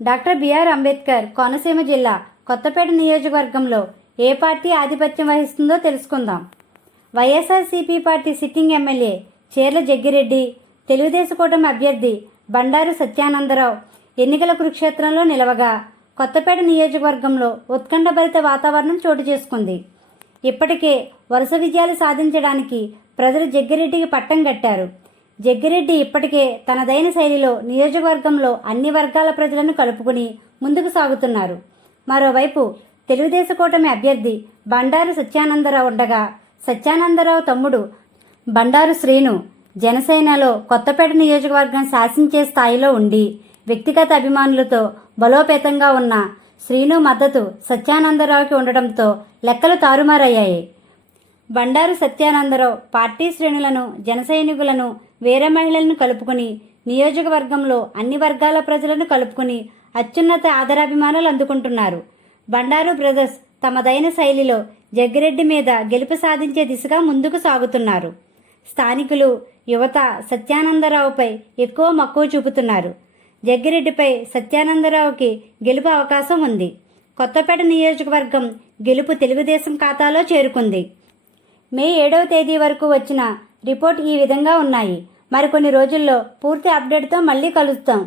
Doctor BR Ambedkar Konaseema జిల్లా కొత్తపేట నియోజకవర్గంలో ఏ party ఆధిపత్యం వహిస్తుందో తెలుసుకుందాం. YSRCP party sitting MLA Cheerla Jaggi Reddy, Telugu Desam కూటమి అభ్యర్థి బండారు సత్యానందరావు ఎన్నికల కురుక్షేత్రంలో నిలవగా కొత్తపేట నియోజకవర్గంలో ఉత్కంఠభరిత వాతావరణం చోటు చేసుకుంది. ఇప్పటికే వరుస విజయాలు సాధించడానికి ప్రజలు జగ్గిరెడ్డికి పట్టం కట్టారు. జగ్గిరెడ్డి ఇప్పటికే తనదైన శైలిలో నియోజకవర్గంలో అన్ని వర్గాల ప్రజలను కలుపుకుని ముందుకు సాగుతున్నారు. మరోవైపు తెలుగుదేశం కూటమి అభ్యర్థి బండారు సత్యానందరావు ఉండగా, సత్యానందరావు తమ్ముడు బండారు శ్రీను జనసేనలో కొత్తపేట నియోజకవర్గం శాసించే స్థాయిలో ఉండి వ్యక్తిగత అభిమానులతో బలోపేతంగా ఉన్న శ్రీను మద్దతు సత్యానందరావుకి ఉండడంతో లెక్కలు తారుమారయ్యాయి. బండారు సత్యానందరావు పార్టీ శ్రేణులను, జనసైనికులను, వీర మహిళలను కలుపుకుని నియోజకవర్గంలో అన్ని వర్గాల ప్రజలను కలుపుకుని అత్యున్నత ఆదరాభిమానాలు అందుకుంటున్నారు. బండారు బ్రదర్స్ తమదైన శైలిలో జగ్గిరెడ్డి మీద గెలుపు సాధించే దిశగా ముందుకు సాగుతున్నారు. స్థానికులు, యువత సత్యానందరావుపై ఎక్కువ మక్కువ చూపుతున్నారు. జగ్గిరెడ్డిపై సత్యానందరావుకి గెలుపు అవకాశం ఉంది. కొత్తపేట నియోజకవర్గం గెలుపు తెలుగుదేశం ఖాతాలో చేరుకుంది. మే 7వ తేదీ వరకు వచ్చిన రిపోర్ట్ ఈ విధంగా ఉన్నాయి. మరికొన్ని రోజుల్లో పూర్తి అప్డేట్తో మళ్ళీ కలుస్తాం.